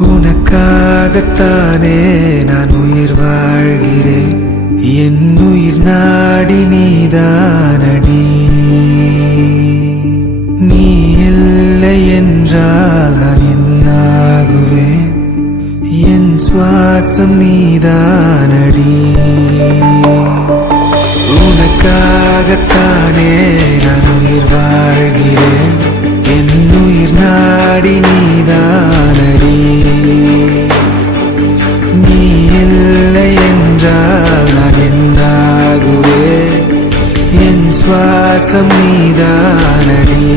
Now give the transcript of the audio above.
உனக்காகத்தானே நான் உயிர் வாழ்கிறேன். என் உயிர் நாடி நீதானடி. நீ இல்லை என்றால் நான் என்னாகுவேன். என் சுவாசம் நீதானடி. உனக்காகத்தானே நான் உயிர் வாழ்கிறேன். என் உயிர் நாடி நீதானடி. நீ இல்லை என்றால் நான் என்னாகுவேன். என் சுவாசம் நீதானடி.